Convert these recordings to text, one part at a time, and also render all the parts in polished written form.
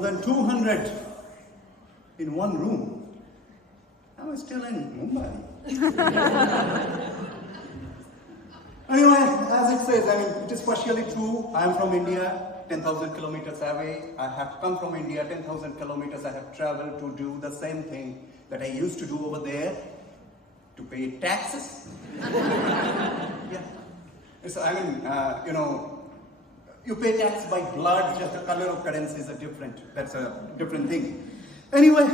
more than 200 in one room. I was still in Mumbai. Anyway, as it says, it is partially true. I am from India, 10,000 kilometers away. I have come from India, 10,000 kilometers. I have traveled to do the same thing that I used to do over there, to pay taxes. Yeah. So, you pay tax by blood, just the color of currency is that's a different thing. Anyway,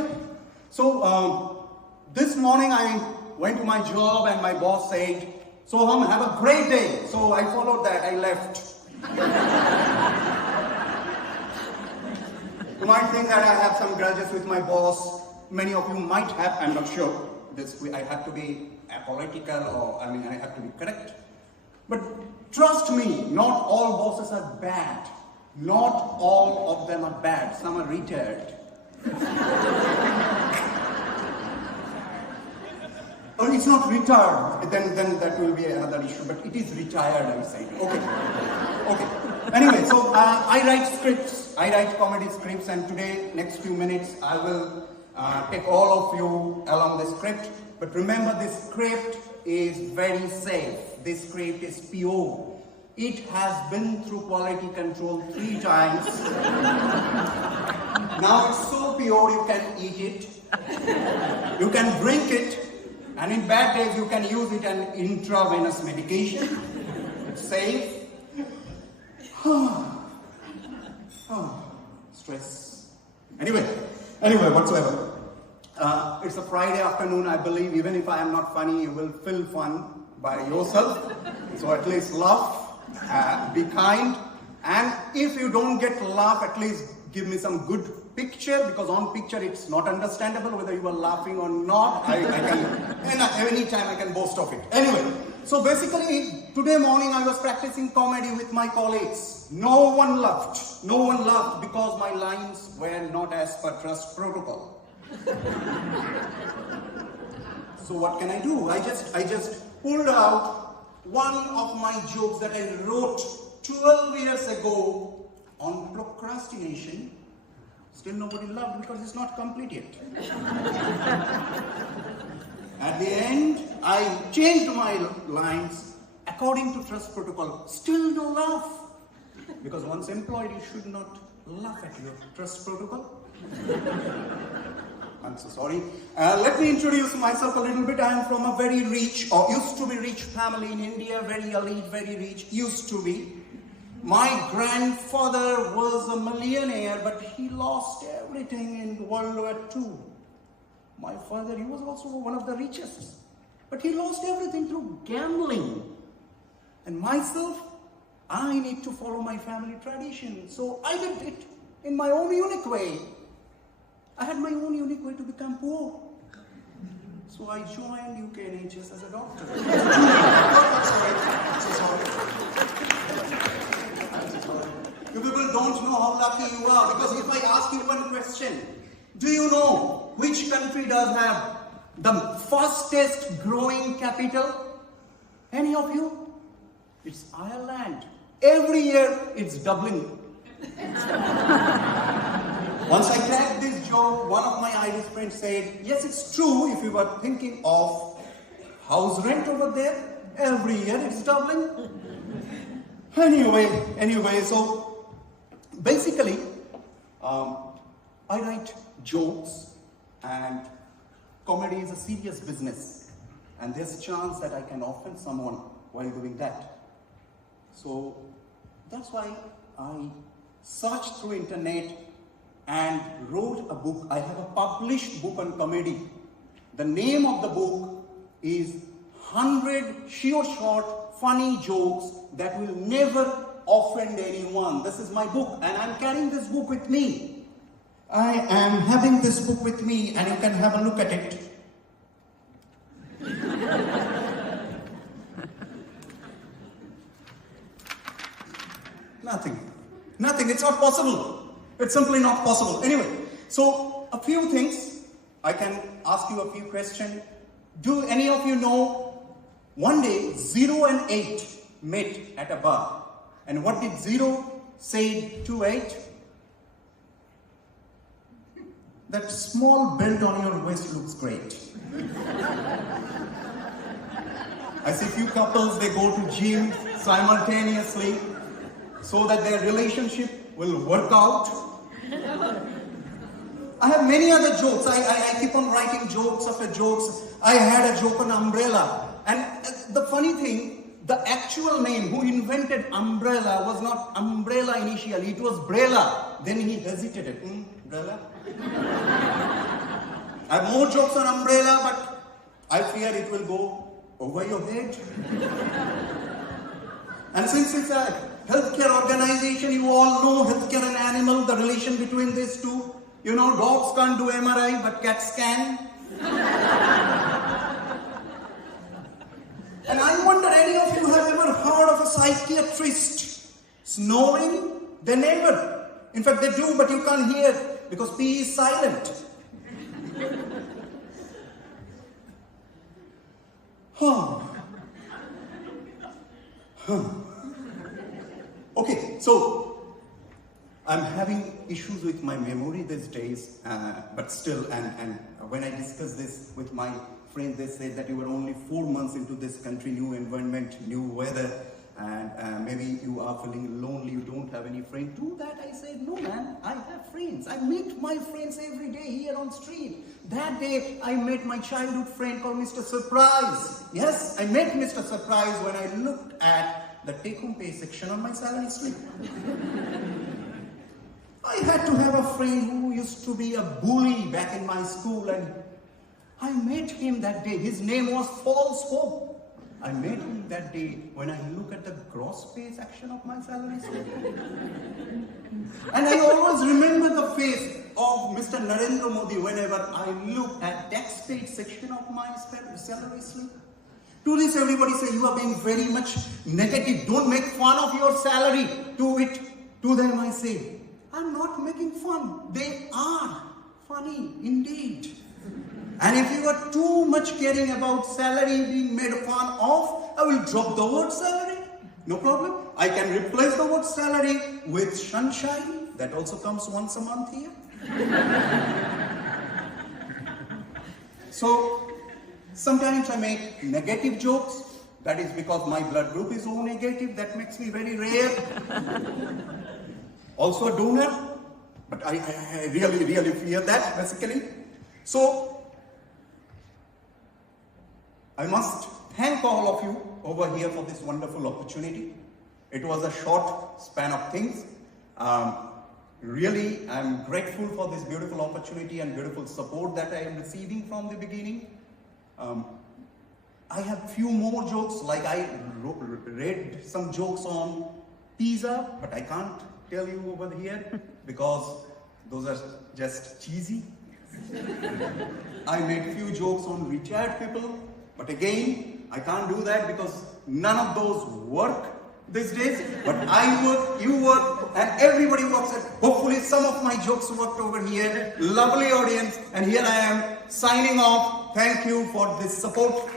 so this morning I went to my job and my boss said, Soham, have a great day. So I followed that, I left. You might think that I have some grudges with my boss. Many of you might have, I'm not sure. I have to be apolitical or, I have to be correct. But trust me, not all bosses are bad. Not all of them are bad. Some are retired. Or it's not retired, then that will be another issue, but it is retired, I say. Okay. Anyway, so I write scripts, I write comedy scripts, and today, next few minutes, I will take all of you along the script. But remember, this script is very safe. This script is pure. It has been through quality control 3 times. Now it's so pure you can eat it, you can drink it, and in bad days you can use it as intravenous medication. It's safe. Stress. Anyway, whatsoever. It's a Friday afternoon, I believe. Even if I am not funny, you will feel fun by yourself. So at least laugh, be kind, and if you don't get to laugh, at least give me some good picture, because on picture it's not understandable whether you are laughing or not. I can, any time I can boast of it. Anyway, so basically today morning I was practicing comedy with my colleagues. No one laughed because my lines were not as per trust protocol. So what can I do? I just pulled out one of my jokes that I wrote 12 years ago on procrastination. Still nobody laughed because it's not complete yet. At the end, I changed my lines according to trust protocol. Still no laugh. Because once employed, you should not laugh at your trust protocol. I'm so sorry. Let me introduce myself a little bit. I am from a very rich, or used to be rich family in India, very elite, very rich, used to be. My grandfather was a millionaire, but he lost everything in World War II. My father, he was also one of the richest, but he lost everything through gambling. And myself, I need to follow my family tradition. So I did it in my own unique way. I had my own unique way to become poor. So I joined UK NHS as a doctor. I'm so sorry. You people don't know how lucky you are, because if I ask you one question, do you know which country does have the fastest growing capital? Any of you? It's Ireland. Every year it's doubling. Once I cracked this joke, one of my Irish friends said, yes, it's true, if you were thinking of house rent over there, every year it's doubling. Anyway, so basically, I write jokes, and comedy is a serious business, and there's a chance that I can offend someone while doing that. So that's why I searched through internet and wrote a book. I have a published book on comedy. The name of the book is 100 short, funny jokes that will never offend anyone. This is my book, and I'm carrying this book with me. I am having this book with me, and you can have a look at it. Nothing, it's not possible. It's simply not possible. Anyway, so a few things. I can ask you a few questions. Do any of you know, one day 0 and 8 met at a bar. And what did 0 say to 8? that small belt on your waist looks great. I see few couples, they go to gym simultaneously so that their relationship will work out. I have many other jokes. I keep on writing jokes after jokes. I had a joke on umbrella. And the funny thing, the actual name who invented umbrella was not umbrella initially, it was Brella. Then he hesitated. Umbrella? I have more jokes on umbrella, but I fear it will go over your head. And since it's a healthcare organization, you all know healthcare and animal, the relation between these two. You know, dogs can't do MRI, but cats can. And I wonder, any of you have ever heard of a psychiatrist snoring? They never. In fact, they do, but you can't hear because P is silent. Okay, so I'm having issues with my memory these days, but still, and when I discuss this with my friends, they say that you were only 4 months into this country, new environment, new weather, and maybe you are feeling lonely, you don't have any friends. To that I said, no man, I have friends. I meet my friends every day here on street. That day I met my childhood friend called Mr. Surprise. Yes, I met Mr. Surprise when I looked at the take-home pay section on my salary slip. I had to have a friend who used to be a bully back in my school, and I met him that day. His name was False Hope. I met him that day when I look at the gross pay section of my salary slip. And I always remember the face of Mr. Narendra Modi whenever I look at tax paid section of my salary slip. To this, everybody say, you are being very much negative. Don't make fun of your salary. To them I say, I'm not making fun. They are funny indeed. And if you are too much caring about salary being made fun of, I will drop the word salary. No problem. I can replace the word salary with sunshine. That also comes once a month here. So, sometimes I make negative jokes. That is because my blood group is O negative. That makes me very rare. Also a donor. But I really fear that, basically. So, I must thank all of you over here for this wonderful opportunity. It was a short span of things. Really, I'm grateful for this beautiful opportunity and beautiful support that I am receiving from the beginning. I have few more jokes, like I read some jokes on pizza, but I can't tell you over here because those are just cheesy. I made few jokes on retired people, but again, I can't do that because none of those work these days. But I work, you work, and everybody works. And hopefully some of my jokes worked over here. Lovely audience, and here I am signing off. Thank you for this support.